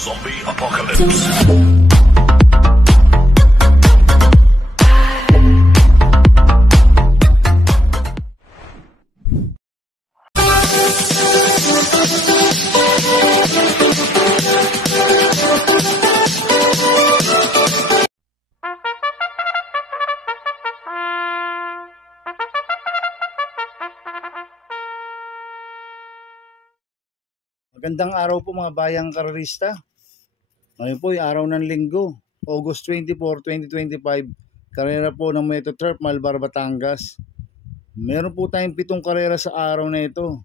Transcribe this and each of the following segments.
Zombie Apocalypse. Magandang araw po mga bayang karerista. Ngayon po ay araw ng linggo, August 24, 2025. Karera po ng Metro Turf, Malbar, Batangas. Meron po tayong 7 karera sa araw na ito.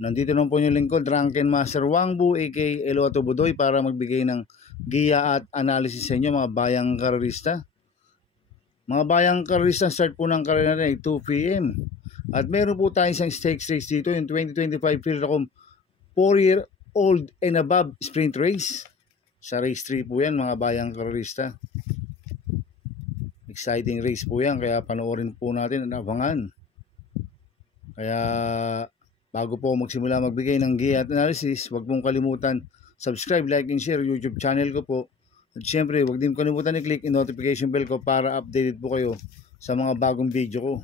Nandito naman po yung lingkod, Drunken Master Wangbu aka Eloato Budoy para magbigay ng giya at analysis sa inyo mga bayang karerista. Mga bayang karerista, start po ng karera na ay 2 PM. At meron po tayong isang stakes race dito, yung 2025 Philracom 4-year-old and above sprint race. Sa race 3 po yan mga bayang karerista. Exciting race po yan, kaya panoorin po natin at abangan. Kaya bago po magsimula magbigay ng giya at analysis, huwag pong kalimutan subscribe, like and share YouTube channel ko po. At syempre huwag din kalimutan i-click yung notification bell ko para updated po kayo sa mga bagong video ko.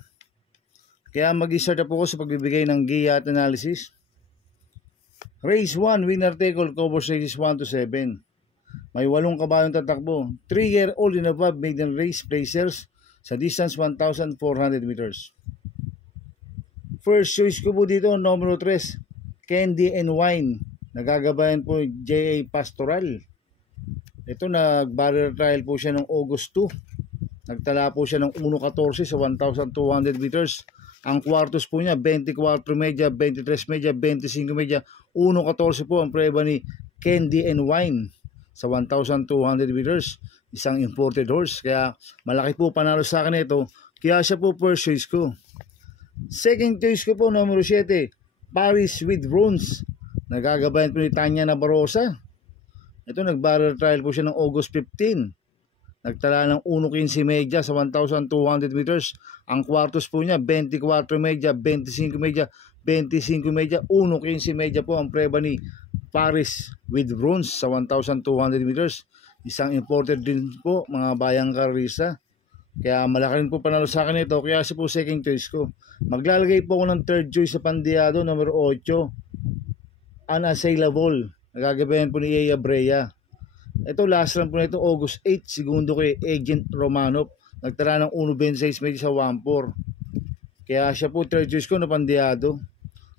Kaya mag-start na po ko sa pagbibigay ng giya at analysis. Race 1, winner take all, cover races 1 to 7. May 8 kabayong tatakbo. 3-year-old and above maiden race placers sa distance 1,400 meters. First choice ko po dito, numero 3, Candy and Wine. Nagagabayan po J.A. Pastoral. Ito, nag-barrier trial po siya noong August 2. Nagtala po siya ng 1.14 sa 1,200 meters. Ang kwartos po niya, 24 media, 23 media, 25 media, 1.14 po ang preba ni Candy and Wine sa 1,200 meters. Isang imported horse, kaya malaki po panalo sa akin ito. Kaya siya po first choice ko. Second choice ko po, numero 7, Paris with Bronze. Nagagabayan po ni Tanya Nabarosa. Ito, nag-barrier trial po siya ng August 15. Nagtala ng 1.15 media sa 1,200 meters. Ang kwartos po niya, 24 media, 25 media, 25 media, 1.15 media po ang preba ni Paris with Bronze sa 1,200 meters. Isang imported din po mga bayang karerista. Kaya malaki rin po panalo sa akin ito. Kaya siya po second choice ko. Maglalagay po ako ng third choice sa Pandiado, numero 8, Unassailable. Nagagabayan po ni Yaya Brea. Ito, last run po nito August 8, segundo kay Agent Romanov. Nagtara ng 1.26 media sa 1.4. Kaya siya po third choice ko na Pandiado.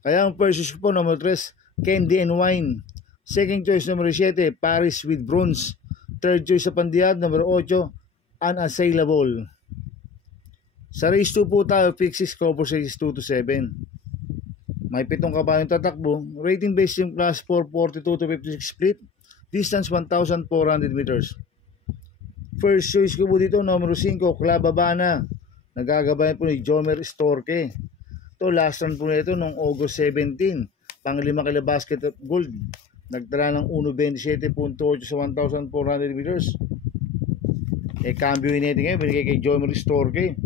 Kaya ang first choice ko po number 3, Candy and Wine. Second choice number 7, Paris with Bronze. Third choice sa Pandiado, number 8, Unassailable. Sa race 2 po tayo, fixes cover races 2 to 7. May 7 kabayong tatakbo. Rating based yung class 4, 42 to 56 split. Distance 1,400 meters. First choice ko po dito, numero 5, Clababana. Nagagabayan po ni Jomer Storke. Ito, last run po nito noong August 17. Pang-5 kila basket at gold. Nagtala ng 1.27.8 sa 1,400 meters. Cambio natin ngayon, binigay kay Jomer Storke.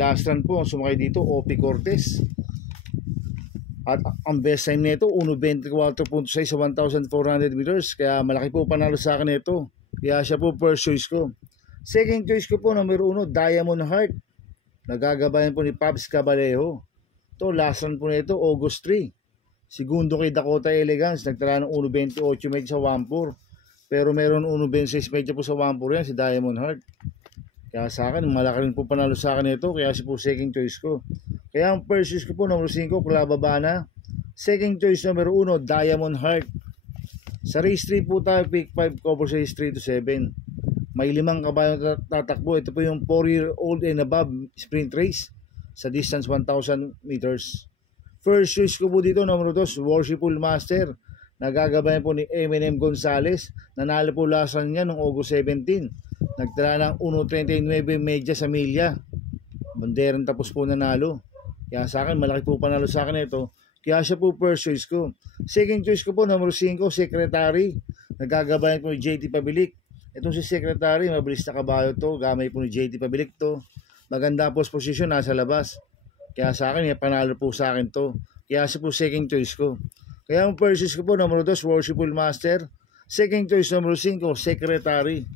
Last run po, ang sumakay dito, Opi Cortez. At ang best time nito 1.24.6 sa 1,400 meters. Kaya malaki po panalo sa akin ito. Kaya siya po first choice ko. Second choice ko po numero 1, Diamond Heart. Nagagabayan po ni Paps Cabalejo. Ito, last run po nito August 3. Segundo kay Dakota Elegance. Nagtala ng 1.28 medyo sa 1.4. Pero meron 1.26 medyo po sa 1.4 yan si Diamond Heart. Kaya sa akin malaki rin po panalo sa akin ito. Kaya siya po second choice ko. Kaya ang first choice ko po, numero 5, Clababana. Second choice, numero 1, Diamond Heart. Sa race 3 po tayo, pick 5, cover race 3 to 7. May 5 kabayong tatakbo. Ito po yung 4-year-old and above sprint race sa distance 1,000 meters. First choice ko po dito, numero 2, Worshipful Master. Nagagabayan po ni Eminem Gonzalez. Nanalo po last run niya noong August 17. Nagtala ng 1.39 media sa milya. Banderang tapos po nanalo. Kaya sa akin, malaki po panalo sa akin ito. Kaya siya po first choice ko. Second choice ko po, numero 5, Secretary. Nagagabayan po ni JT Pabilik. Itong si Secretary, mabilis na kabayo to. Gamay po ni JT Pabilik to. Maganda po posisyon, nasa labas. Kaya sa akin, panalo po sa akin to. Kaya siya po second choice ko. Kaya ang first choice ko po, numero 2, Worshipful Master. Second choice number 5, Secretary.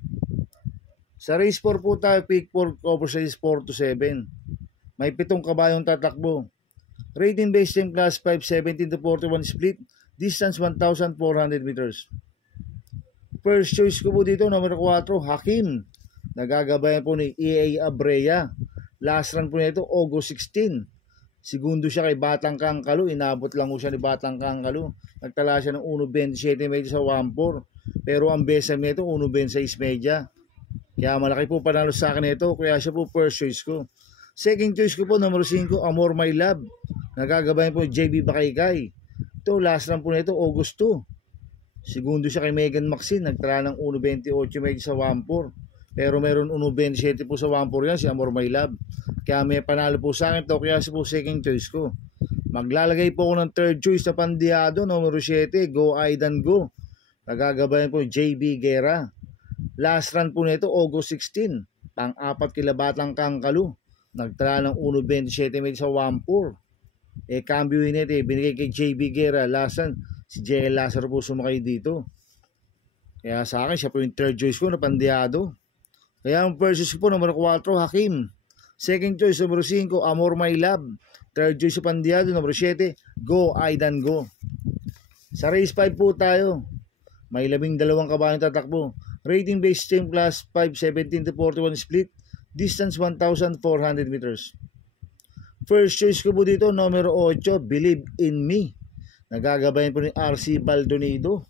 Sa race 4 po tayo, pick 4, cover size 4 to 7. May 7 kabayong tatakbo. Rating based in class 5, 17 to 41 split. Distance 1,400 meters. First choice ko po dito, number 4, Hakim. Nagagabayan po ni EA Abrea. Last run po nito, August 16. Segundo siya kay Batang Kangkalu. Inabot lang po siya ni Batang Kangkalu. Nagtala siya ng 1.27 medyo sa 1.4. Pero ang best nito, 1.26 medya. Kaya malaki po panalo sa akin ito. Kaya siya po first choice ko. Second choice ko po, number 5, Amor My Love. Nagagabayan po JB Bakaykay. Ito, last run po nito, August 2. Segundo siya kay Megan Maxine. Nagtala ng 1.28 medyo sa 1.4. Pero meron 1.27 po sa 1.4 yan, si Amor My Love. Kaya may panalo po sa akin to, kaya siya po second choice ko. Maglalagay po ako ng third choice na Pandiado, numero 7, Go Aidan Go. Nagagabayan po JB Guerra. Last run po nito, August 16. Pang-apat kila Batang Kangkalu. Nagtala ng 1.27 medyo sa 1.4. Cambio nito, binigay kay JB Guerra. Last run, si JL Lazaro po sumakay dito. Kaya sa akin, siya po yung third choice ko na Pandiado. Kaya ang first choice ko po, number 4, Hakim. Second choice, number 5, Amor My Love. Third choice sa Pandiado, number 7, Go Aidan Go. Sa race 5 po tayo. May 12 kabayong tatakbo. Rating based team class 5, 17 to 41 split. Distance 1,400 meters. First choice ko po dito, number 8, Believe in Me. Nagagabayan po ni RC Baldonido.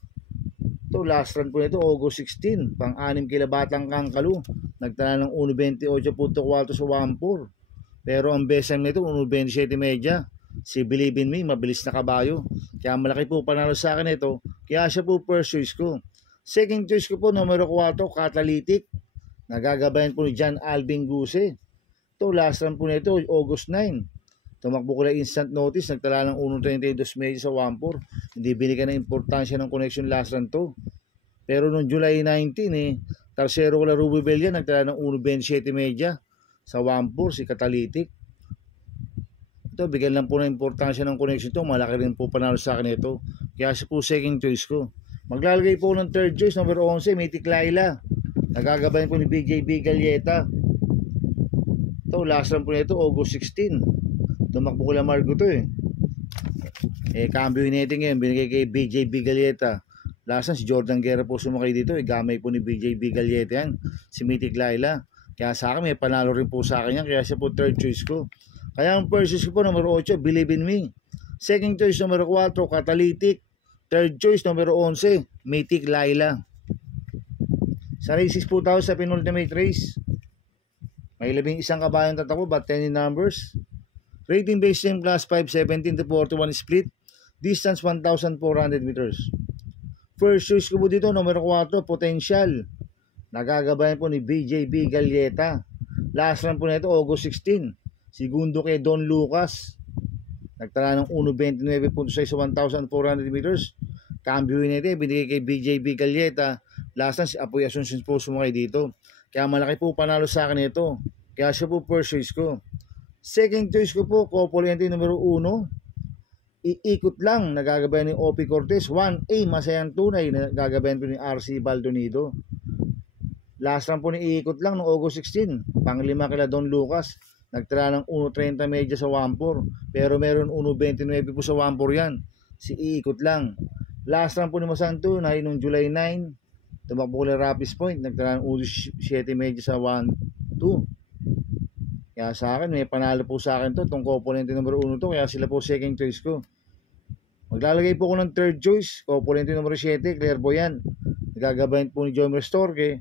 Ito, last run po nito, August 16. Pang-6 kila Batang Kangkalu. Nagtala ng 1.28.4 sa 1.4. Pero ang best time nito, 1.27 medya. Si Believe in Me, mabilis na kabayo. Kaya malaki po panalo sa akin ito. Kaya siya po first choice ko. Second choice ko po, numero 4, Catalytic. Nagagabayan po ni John Alvin Guse. Ito, last run po nito, August 9. Tumakbo ko lang instant notice, nagtala ng 1.32 medyo sa 1.4. Hindi binigyan ng importansya ng connection last run to. Pero noong July 19, Tarsero ko lang Ruby Bell yan, nagtala ng 1.27 medya sa 1.4, si Catalytic. Ito, bigyan lang po ng importansya ng connection to. Malaki rin po panalo sa akin ito. Kaya siya po second choice ko. Maglalagay po ng third choice, number 11, Mythic Laila. Nagagabayan po ni BJB Galieta. Ito, last run po nito, August 16. Tumakbo ko lang Margo to eh. Cambio netting ngayon, binigay kay BJB Galieta. Last run, si Jordan Guerra po sumakay dito. Gamay po ni BJB Galieta yan. Si Mythic Laila. Kaya sa akin, may panalo rin po sa akin yan. Kaya siya po third choice ko. Kaya ang first choice ko po, number 8, Believe in Me. Second choice, number 4, Catalytic. Third choice, number 11, Mythic Laila. Sa races po tayo sa penultimate race. May 11 kabayang tatakbo, but 10 in numbers. Rating based team class 5, 17 to 41 split. Distance 1,400 meters. First choice ko po dito, number 4, Potential. Nagagabayan po ni BJB Galieta. Last run po nito, August 16. Segundo kay Don Lucas. Nagtala ng 1.29.6 sa 1,400 meters. Cambio nito, binigay kay BJB Galieta. Last run, si Apoy Asuncion po sumakay dito. Kaya malaki po panalo sa akin ito. Kaya siya po first choice ko. Second choice ko po, Copoliente numero 1. Iikot lang, nagagabayan ni OP Cortez. 1A, Masayang Tunay, nagagabayan po ni RC Baldonido. Last run po ni iikot lang noong August 16. Panglima kila Don Lucas. Nagtala ng 1.30 medya sa 1.4. Pero meron 1.29 po sa 1.4 yan. Si iikot lang. Last run po ni Masayang Tunay noong July 9. Tumakbo ko lang Rapis Point. Nagtala ng 1.7 medya sa 1.2. Kaya sa akin, may panalo po sa akin to. Itong Copoliente numero 1 to. Kaya sila po second choice ko. Maglalagay po ko ng third choice. Copoliente numero 7, Clairvoyant. Nagagabayan po ni Jomer Storke.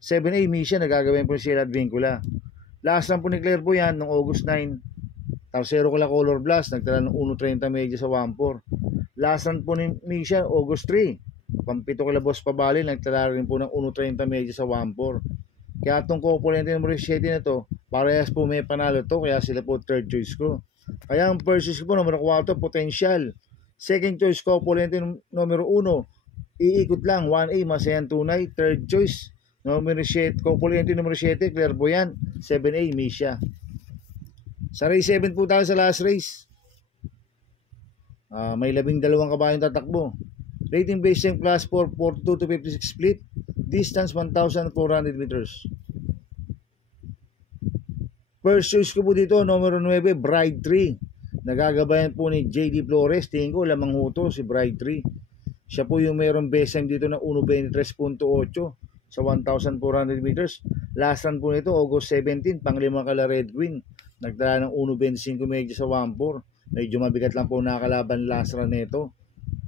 7A, Misha. Nagagabayan po ni Sierra Advincula. Last lang po ni Clairvoyant noong August 9. Tarsero ko lang Color Blast. Nagtala ng 1.30 medya sa 1.4. Last lang po ni Misha, August 3. Pampito ko lang Boss Pabali. Nagtala rin po ng 1.30 medya sa 1.4. Kaya itong Copoliente numero 7 na to, parehas po may panalo to, kaya sila po third choice ko. Kaya ang first choice ko po, numero 4, Potential. Second choice ko, Copoliente numero 1, iikot lang, 1A, Masayang Tunay. Third choice, numero 7, Copoliente numero 7, Clairvoyant. 7A, Misha. Sa race 7 po tayo sa last race. May 12 kabayong tatakbo. Rating base tank class 4, 42 to 56 split. Distance 1,400 meters. First choice ko po dito, numero 9, Bride 3. Nagagabayan po ni JD Flores. Tingin ko lamang huto si Bride 3. Siya po yung mayroong base time dito na 1.23.8 sa 1,400 meters. Last run po nito, August 17, pang-5 kala Red Queen. Nagtala ng 1.25 medyo sa 1.4. Medyo mabigat lang po nakalaban last run nito.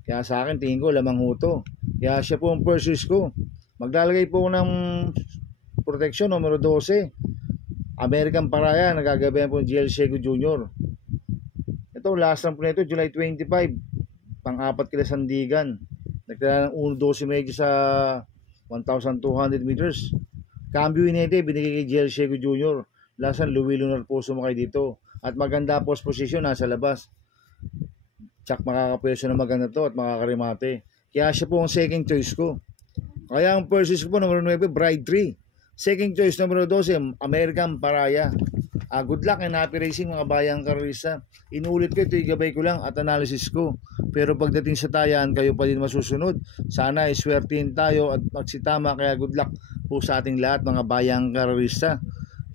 Kaya sa akin, tingin ko lamang huto. Kaya siya po ang first choice ko. Maglalagay po ng protection, numero 12. American Paraya, nagagabayan po GL Sego Jr. Ito, last run po nito, July 25. Pang-4 kila Sandigan. Nagtala ng 1.12 medyo sa 1,200 meters. Cambio inete, binigay kay GL Sego Jr. Last run, Louis Lunar po sumakay dito. At maganda post position, nasa labas. Tsak makakapwesto na maganda to at makakarimate. Kaya siya po ang second choice ko. Kaya ang first choice ko po, numero 9, Bride 3. Second choice, numero 12, American Paraya. Good luck and happy racing mga bayang karista. Inulit ko ito, igabay ko lang at analysis ko. Pero pagdating sa tayan, kayo pa din masusunod. Sana iswertihin tayo at magsitama. Kaya good luck po sa ating lahat mga bayang karista.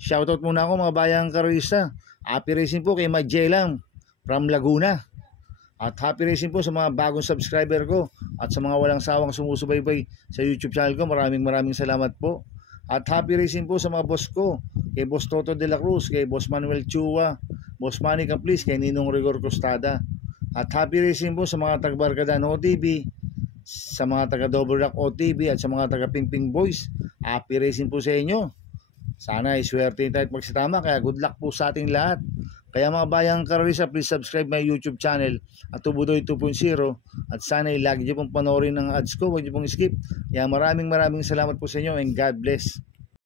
Shoutout muna ako mga bayang karista. Happy racing po kay Magellan from Laguna. At happy racing po sa mga bagong subscriber ko at sa mga walang sawang sumusubaybay sa YouTube channel ko. Maraming salamat po. At happy racing po sa mga boss ko, kay Boss Toto de la Cruz, kay Boss Manuel Chua, Boss Manny Caplis, kay Ninong Rigor Costada. At happy racing po sa mga taga-Barkadan OTV, sa mga taga-Double Rock OTV at sa mga taga-Pingping Boys. Happy racing po sa inyo. Sana iswerte tayo at magsitama, kaya good luck po sa ating lahat. Kaya mga bayang karista, please subscribe my YouTube channel at Tubudoy 2.0 at sana lagi niyo pong panoorin ang ads ko, huwag niyo pong skip. Kaya maraming salamat po sa inyo and God bless.